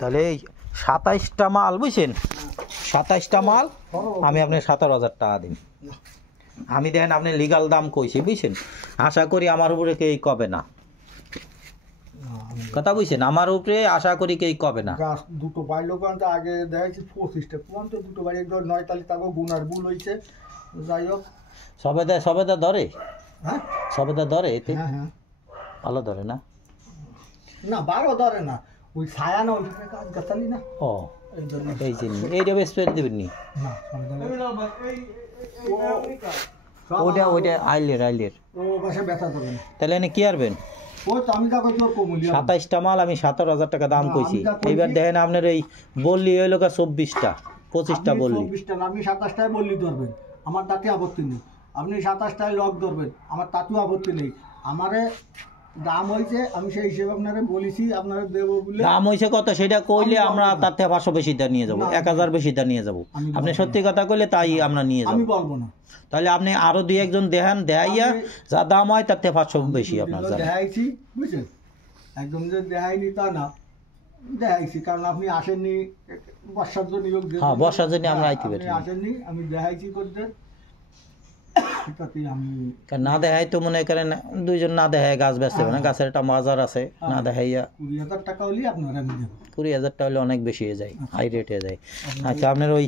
তাহলে এই 27টা মাল বুঝছেন, 27টা মাল আমি আপনার 17,000 টাকা দিন। আমি দেখেন আপনি লিগাল দাম কইছি বুঝছেন, আশা করি আমার উপরে কেউ কবে না, কথা বুঝছেন, আমার উপরে আশা করি কেউ কবে না। দুটো বাইলো তো আগে দেখাইছি 25টা কোন তো দুটো বাড়ি 49 টাকা গুনার ভুল হয়েছে। যাই হোক সবেদা ধরে, হ্যাঁ সবেদা ধরে এতে, হ্যাঁ হ্যাঁ ভালো ধরে না, না 12 ধরে না, ওই ছায়া না ওইখানে কাজ গাছালি না। ও এই জন্য এই জিনিস এইটা স্প্রে দিবেন নি, না ওইটা ওইটা আইলের ও পাশে ব্যথা যাবে না। তাহলে এনে কি আরবেন? ওই তো আমি যা কই তোর কমুলি 27টা মাল আমি 17,000 টাকা দাম কইছি। আমি যা কইছি- এইবার দেখেন আপনার এই বললি হইলো 24টা 25টা বললি, 24টা না, আপনি 27টায় বললি ধরবেন, আমার তাতে আপত্তি নেই। আপনি 27টায় লক ধরবেন, আমার তাতেও আপত্তি নেই। আমারে দাম হয়েছে, আমি সেই হিসেবে আপনারে বলেছি, আপনারা দেবো বলে। দাম হইছে কত সেটা কইলে আমি আমরা বলবো না। তার থেকে 500 বেশি দা নিয়ে যাবো, না, 1000 বেশি দা নিয়ে যাবো। আমি আপনি বলবো সত্যি কথা কইলে তাই আমরা নিয়ে যাবো। আমি বলবো না। তাহলে আপনি আরো দুই একজন দেখান, দেখাইয়া আমি- যা দাম হয় তার থেকে 500 বেশি আপনার জানেন। দেখাইছি বুঝছেন, একদম যে দেখাইনি তা না, দেখাইছি, কারণ আপনি আসেননি বর্ষার জন্য নিয়োগ দিয়েছেন। হ্যাঁ, বর্ষার জন্য আমরা আইতে আপনি পারি না। আসেননি, আমি দেখাইছি করতে, তাতে আমি কারণ না দেখাই তো মনে করেন দুইজন না দেখায় গাছ বেচতে হবে না, গাছের একটা বাজার আছে, না দেখাইয়া 20,000 টাকা হলেই আপনারা আমি দেবো। 20,000 টাকা হলে অনেক বেশি হয়ে যায়, হাই রেট হয়ে যায়। আচ্ছা আপনার ওই